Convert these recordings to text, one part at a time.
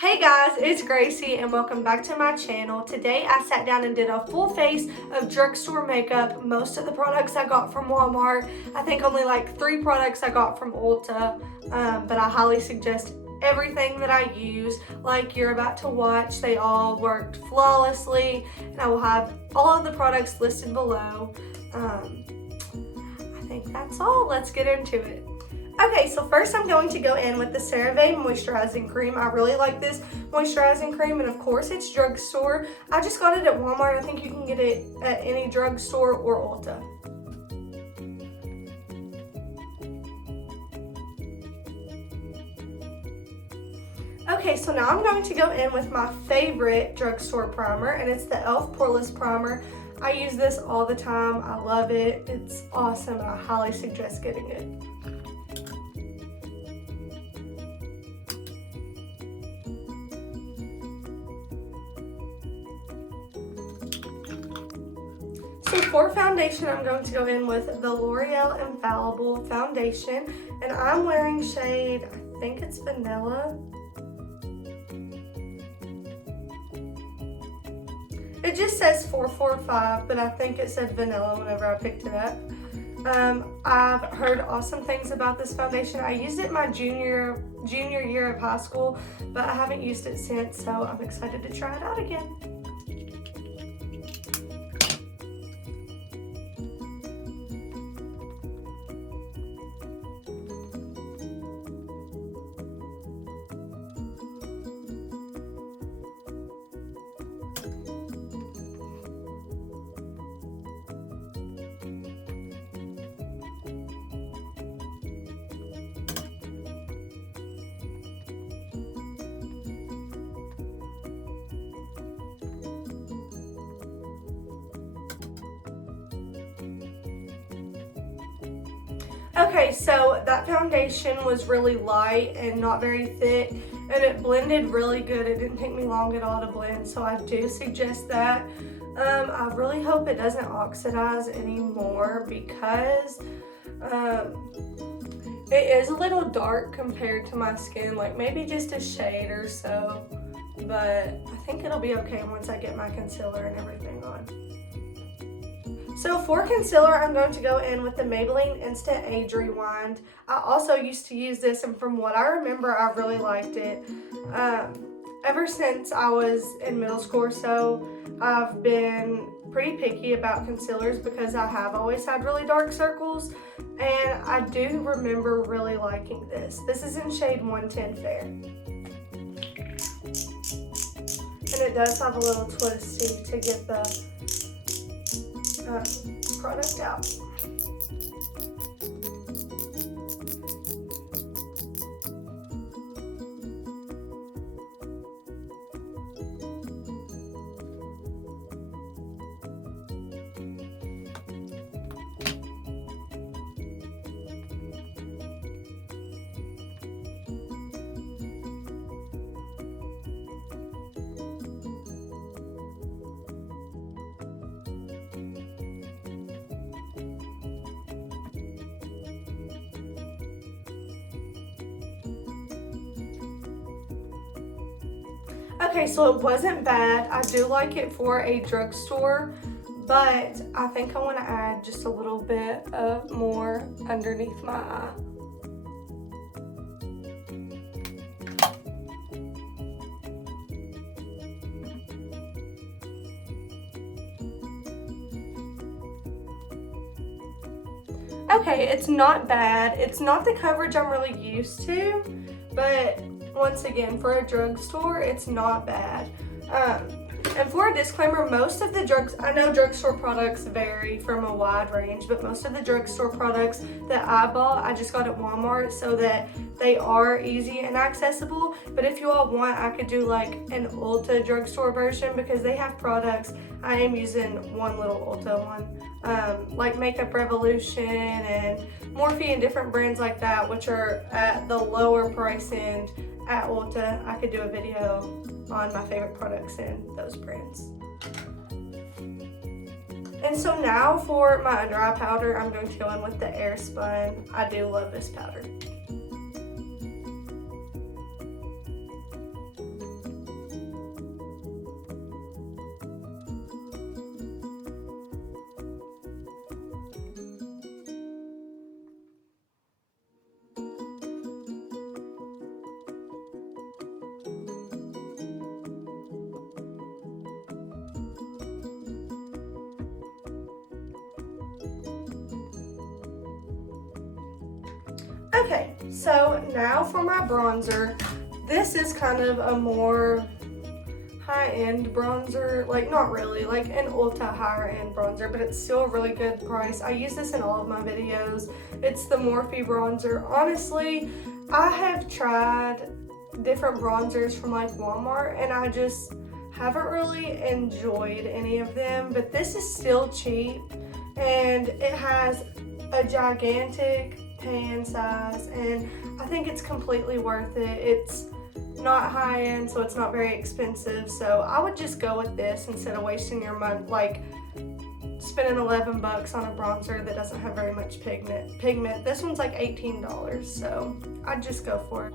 Hey guys, it's Gracie and welcome back to my channel. Today I sat down and did a full face of drugstore makeup. Most of the products I got from Walmart. I think only like 3 products I got from Ulta, but I highly suggest everything that I use. Like you're about to watch, they all worked flawlessly, and I will have all of the products listed below. I think that's all. Let's get into it. Okay, so first I'm going to go in with the CeraVe moisturizing cream. I really like this moisturizing cream, and of course it's drugstore. I just got it at Walmart. I think you can get it at any drugstore or Ulta. Okay, so now I'm going to go in with my favorite drugstore primer, and it's the e.l.f. Poreless Primer. I use this all the time. I love it. It's awesome. I highly suggest getting it. So for foundation, I'm going to go in with the L'Oreal Infallible Foundation, and I'm wearing shade, I think it's Vanilla. It just says 445, but I think it said Vanilla whenever I picked it up. I've heard awesome things about this foundation. I used it my junior year of high school, but I haven't used it since, so I'm excited to try it out again. Okay, so that foundation was really light and not very thick, and it blended really good. It didn't take me long at all to blend, so I do suggest that. I really hope it doesn't oxidize anymore because it is a little dark compared to my skin, like maybe just a shade or so, but I think it'll be okay once I get my concealer and everything on. So for concealer, I'm going to go in with the Maybelline Instant Age Rewind. I also used to use this, and from what I remember, I really liked it. Ever since I was in middle school or so, I've been pretty picky about concealers because I have always had really dark circles, and I do remember really liking this. This is in shade 110 Fair. And it does have a little twisty to get the product out. Okay, so it wasn't bad. I do like it for a drugstore, but I think I want to add just a little bit more underneath my eye. Okay, it's not bad. It's not the coverage I'm really used to, but once again, for a drugstore, it's not bad. And for a disclaimer, most of the I know drugstore products vary from a wide range, but most of the drugstore products that I bought, I just got at Walmart so that they are easy and accessible. But if you all want, I could do like an Ulta drugstore version because they have products. I am using one little Ulta one, like Makeup Revolution and Morphe and different brands like that, which are at the lower price end at Ulta. I could do a video on my favorite products in those brands. And so now for my under eye powder, I'm going to go in with the Airspun. I do love this powder. Okay, so now for my bronzer. This is kind of a more high-end bronzer, like not really, like an Ulta higher-end bronzer, but it's still a really good price. I use this in all of my videos. It's the Morphe bronzer. Honestly, I have tried different bronzers from like Walmart and I just haven't really enjoyed any of them, but this is still cheap and it has a gigantic pan size and I think it's completely worth it. It's not high end, so it's not very expensive, so I would just go with this instead of wasting your money, like spending 11 bucks on a bronzer that doesn't have very much pigment. This one's like $18, so I'd just go for it.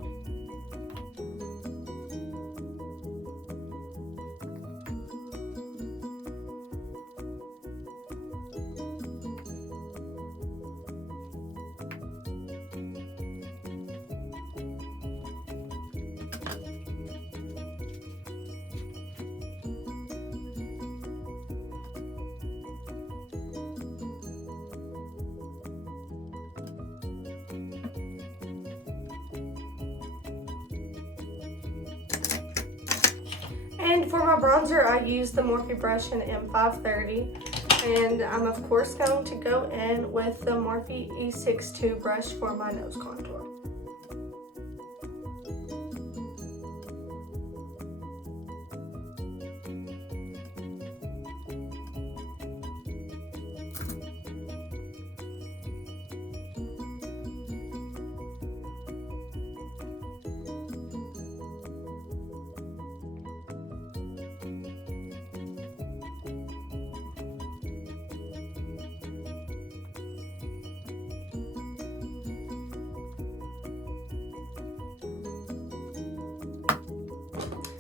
And for my bronzer, I use the Morphe brush in M530. And I'm of course going to go in with the Morphe E62 brush for my nose contour.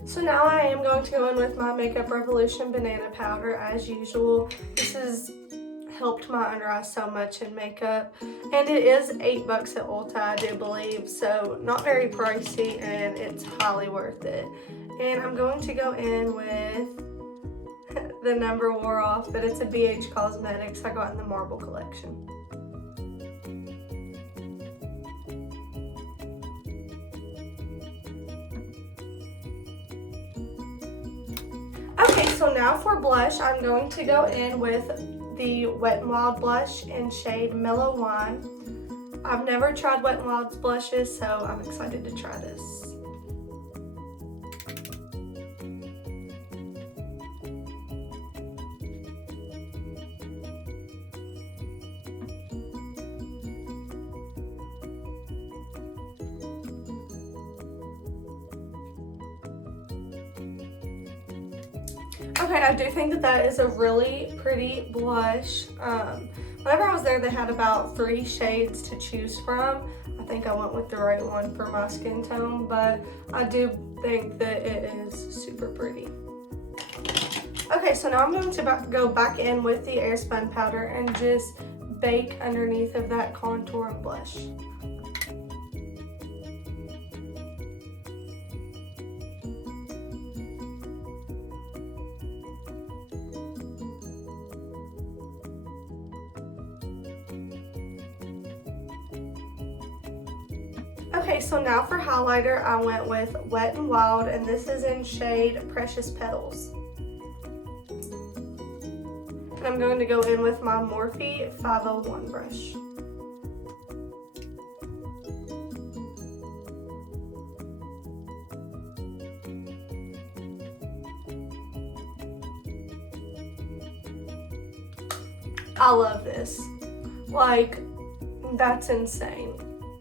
So now I am going to go in with my Makeup Revolution Banana Powder as usual. This has helped my under eyes so much in makeup. And it is $8 at Ulta, I do believe. So not very pricey and it's highly worth it. And I'm going to go in with, the number wore off, but it's a BH Cosmetics. I got in the Marble collection. Okay, so now for blush, I'm going to go in with the Wet n Wild blush in shade Mellow Wine. I've never tried Wet n Wild's blushes, so I'm excited to try this. Okay, I do think that that is a really pretty blush. Whenever I was there, they had about 3 shades to choose from. I think I went with the right one for my skin tone, but I do think that it is super pretty. Okay, so now I'm going to go back in with the Airspun powder and just bake underneath of that contour and blush. Okay, so now for highlighter, I went with Wet n Wild, and this is in shade Precious Petals. And I'm going to go in with my Morphe 501 brush. I love this. Like, that's insane.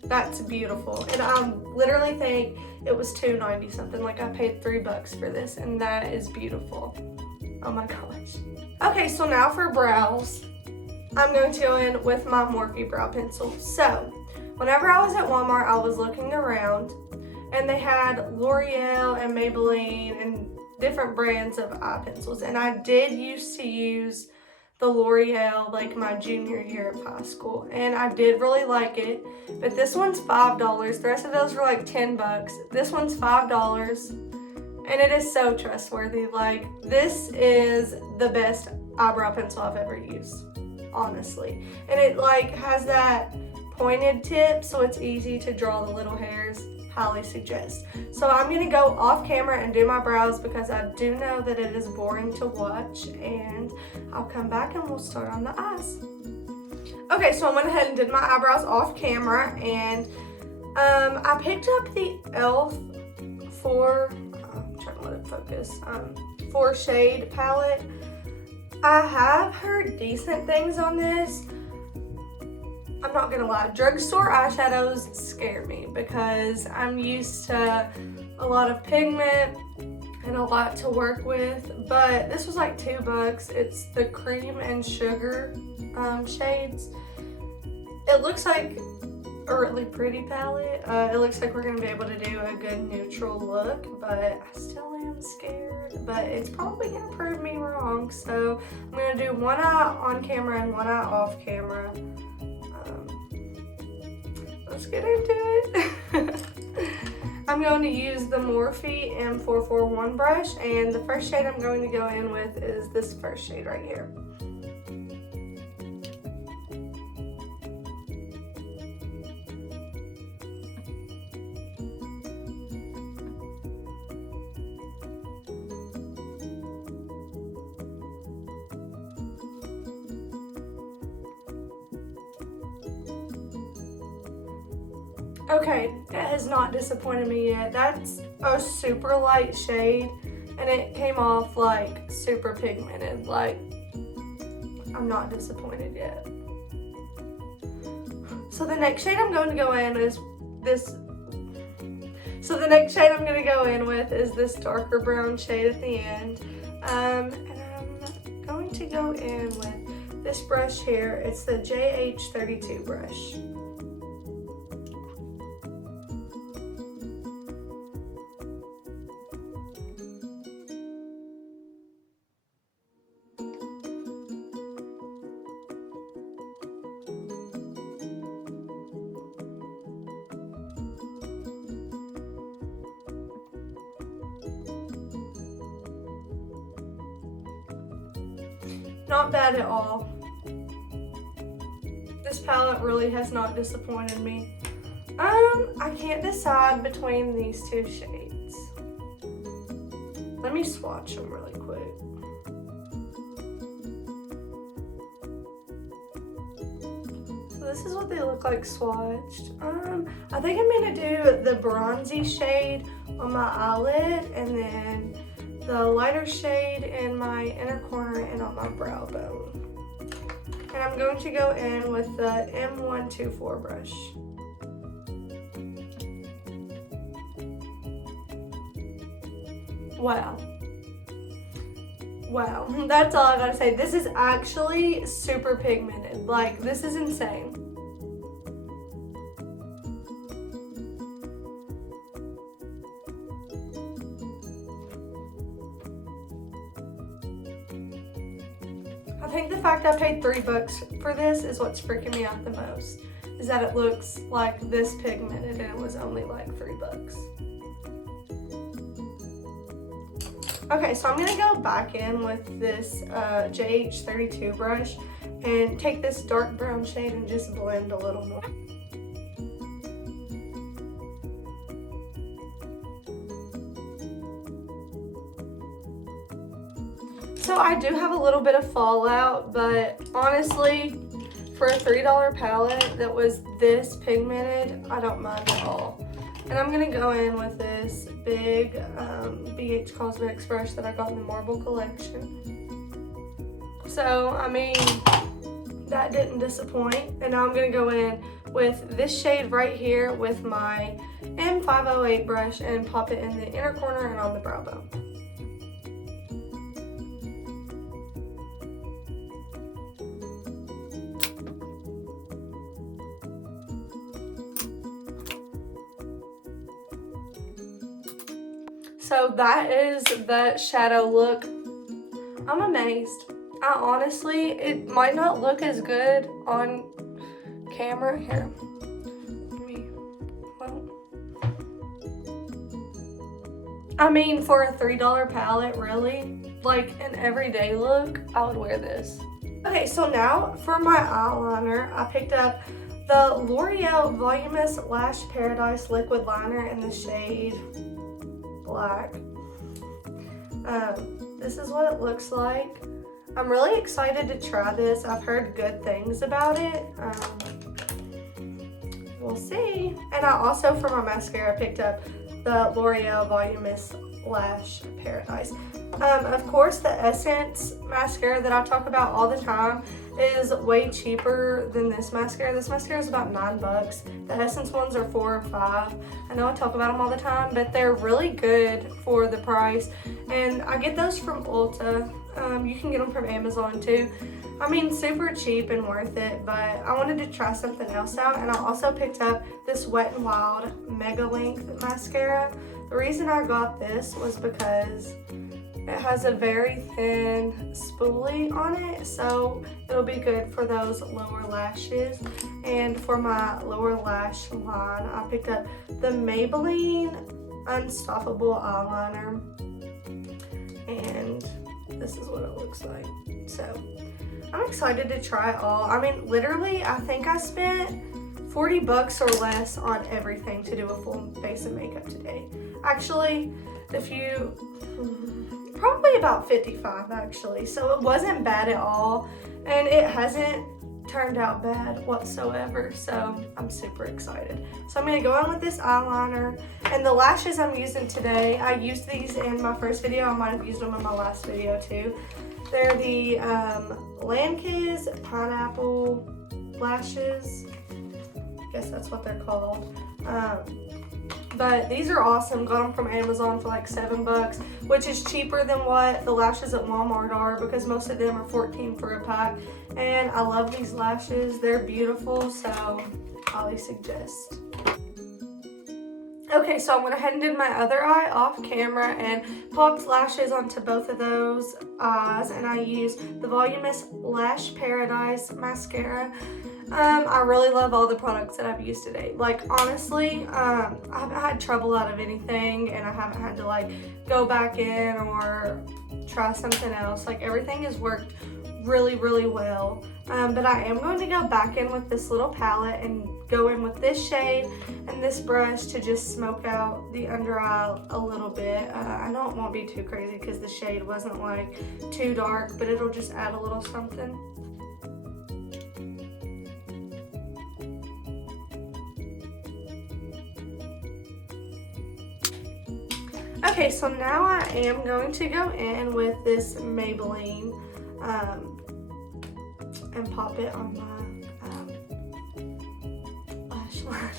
That's beautiful. And I literally think it was $2.90 something. Like, I paid $3 for this, and that is beautiful. Oh my gosh. Okay, so now for brows, I'm going to go in with my Morphe brow pencil. So, whenever I was at Walmart, I was looking around, and they had L'Oreal and Maybelline and different brands of eye pencils. And I did used to use the L'Oreal like my junior year of high school, and I did really like it, but this one's $5. The rest of those were like $10. This one's $5, and it is so trustworthy. Like, this is the best eyebrow pencil I've ever used, honestly. And it like has that pointed tip, so it's easy to draw the little hairs. Highly suggest. So I'm going to go off camera and do my brows because I do know that it is boring to watch, and I'll come back and we'll start on the eyes. Okay, so I went ahead and did my eyebrows off camera, and I picked up the e.l.f. I'm trying to let it focus, 4 shade palette. I have heard decent things on this. I'm not gonna lie, drugstore eyeshadows scare me because I'm used to a lot of pigment and a lot to work with, but this was like $2. It's the cream and sugar shades. It looks like a really pretty palette. It looks like we're gonna be able to do a good neutral look, but I still am scared, but it's probably gonna prove me wrong. So I'm gonna do one eye on camera and one eye off camera. Let's get into it. I'm going to use the Morphe M441 brush, and the first shade I'm going to go in with is this first shade right here. Okay, it has not disappointed me yet. That's a super light shade, and it came off like super pigmented. Like, I'm not disappointed yet. So the next shade I'm going to go in is this. So the next shade I'm going to go in with is this darker brown shade at the end. And I'm going to go in with this brush here. It's the JH32 brush. Not bad at all. This palette really has not disappointed me. I can't decide between these two shades. Let me swatch them really quick. So this is what they look like swatched. I think I'm gonna do the bronzy shade on my eyelid, and then the lighter shade in my inner corner and on my brow bone. And I'm going to go in with the M124 brush. Wow. Wow, that's all I gotta say. This is actually super pigmented. Like, this is insane. I think the fact I paid $3 for this is what's freaking me out the most, is that it looks like this pigmented and it was only like $3. Okay, so I'm gonna go back in with this JH32 brush and take this dark brown shade and just blend a little more. So I do have a little bit of fallout, but honestly, for a $3 palette that was this pigmented, I don't mind at all. And I'm gonna go in with this big BH Cosmetics brush that I got in the Marble collection. So, I mean, that didn't disappoint. And now I'm gonna go in with this shade right here with my M508 brush and pop it in the inner corner and on the brow bone. So that is the shadow look. I'm amazed. I honestly, it might not look as good on camera. Here, I mean, for a $3 palette, really, like an everyday look, I would wear this. Okay, so now for my eyeliner, I picked up the the L'Oreal Voluminous Lash Paradise Liquid Liner in the shade Black. This is what it looks like. I'm really excited to try this. I've heard good things about it. We'll see. And I also, for my mascara, picked up the L'Oreal Voluminous Lash Paradise. Of course, the Essence mascara that I talk about all the time is way cheaper than this mascara. This mascara is about $9. The Essence ones are $4 or $5. I know I talk about them all the time, but they're really good for the price. And I get those from Ulta. You can get them from Amazon too. I mean, super cheap and worth it, but I wanted to try something else out, and I also picked up this Wet n Wild Mega Length Mascara. The reason I got this was because it has a very thin spoolie on it, so it'll be good for those lower lashes. And for my lower lash line, I picked up the Maybelline Unstoppable Eyeliner, and this is what it looks like. So I'm excited to try it all. I mean, literally, I think I spent $40 or less on everything to do a full face of makeup today. Actually, probably about 55 actually. So it wasn't bad at all, and it hasn't turned out bad whatsoever. So I'm super excited. So I'm gonna go in with this eyeliner, and the lashes I'm using today, I used these in my first video. I might have used them in my last video too. They're the Lankiz Pineapple lashes. I guess that's what they're called. But these are awesome. Got them from Amazon for like $7, which is cheaper than what the lashes at Walmart are, because most of them are $14 for a pack. And I love these lashes. They're beautiful, so highly suggest. Okay, so I went ahead and did my other eye off camera and popped lashes onto both of those eyes, and I used the Voluminous Lash Paradise mascara. I really love all the products that I've used today. Like, honestly, I haven't had trouble out of anything, and I haven't had to like go back in or try something else. Like, everything has worked really, really well. But I am going to go back in with this little palette and go in with this shade and this brush to just smoke out the under eye a little bit. I know it won't be too crazy because the shade wasn't like too dark, but it'll just add a little something. Okay, so now I am going to go in with this Maybelline and pop it on my lash line.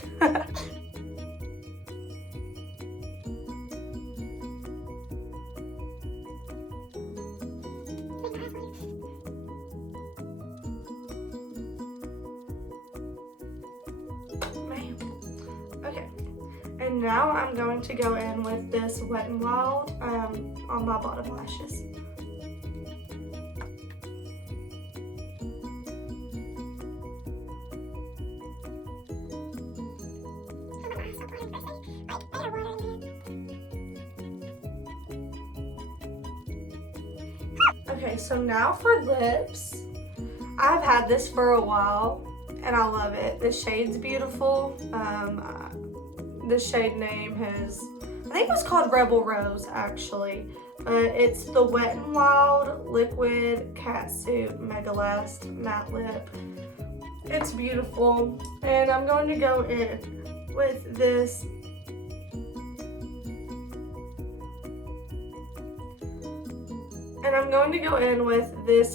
Okay. And now I'm going to go in with this Wet n Wild on my bottom lashes. Okay, so now for lips. I've had this for a while and I love it. The shade's beautiful. The shade name I think it was called Rebel Rose actually, but it's the Wet n Wild Liquid Catsuit Mega Last Matte Lip. It's beautiful, and I'm going to go in with this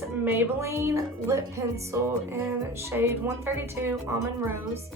Maybelline lip pencil in shade 132 Almond Rose.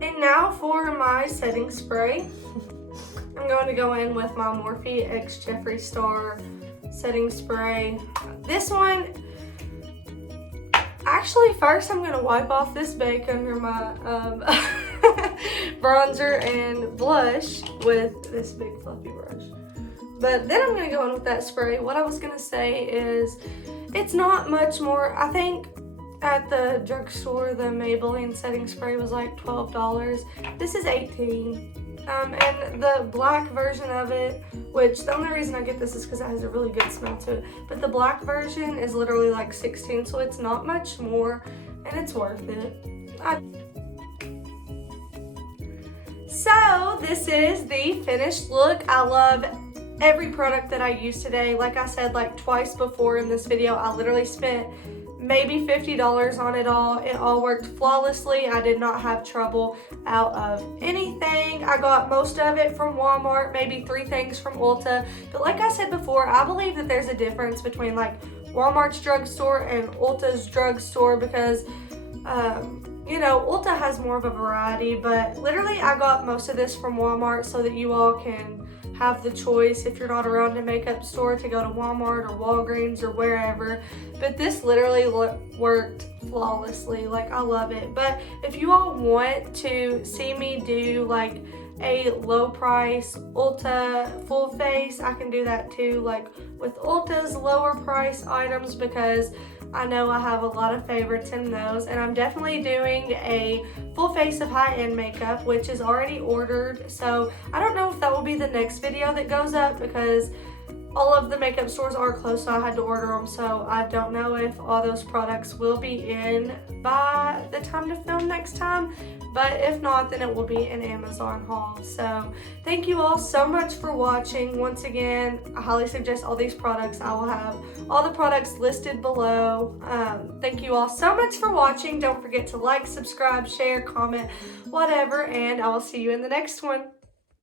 And now for my setting spray. I'm going to go in with my Morphe X Jeffree Star setting spray. This one, actually first I'm going to wipe off this bake under my bronzer and blush with this big fluffy brush. But then I'm going to go in with that spray. What I was going to say is it's not much more. I think at the drugstore, the Maybelline setting spray was like $12. This is $18. And the black version of it, which the only reason I get this is because it has a really good smell to it, but the black version is literally like $16, so it's not much more, and it's worth it. So this is the finished look. I love every product that I used today. Like I said like twice before in this video, I literally spent maybe $50 on it all. It all worked flawlessly. I did not have trouble out of anything. I got most of it from Walmart, maybe 3 things from Ulta. But like I said before, I believe that there's a difference between like Walmart's drugstore and Ulta's drugstore because you know, Ulta has more of a variety, but literally I got most of this from Walmart so that you all can have the choice if you're not around a makeup store to go to Walmart or Walgreens or wherever. But this literally worked flawlessly. Like, I love it. But if you all want to see me do like a low price Ulta full face, I can do that too, like with Ulta's lower price items, because I know I have a lot of favorites in those. And I'm definitely doing a full face of high-end makeup, which is already ordered. So I don't know if that will be the next video that goes up because all of the makeup stores are closed, so I had to order them. So I don't know if all those products will be in by the time to film next time. But if not, then it will be an Amazon haul. So thank you all so much for watching. Once again, I highly suggest all these products. I will have all the products listed below. Thank you all so much for watching. Don't forget to like, subscribe, share, comment, whatever, and I will see you in the next one.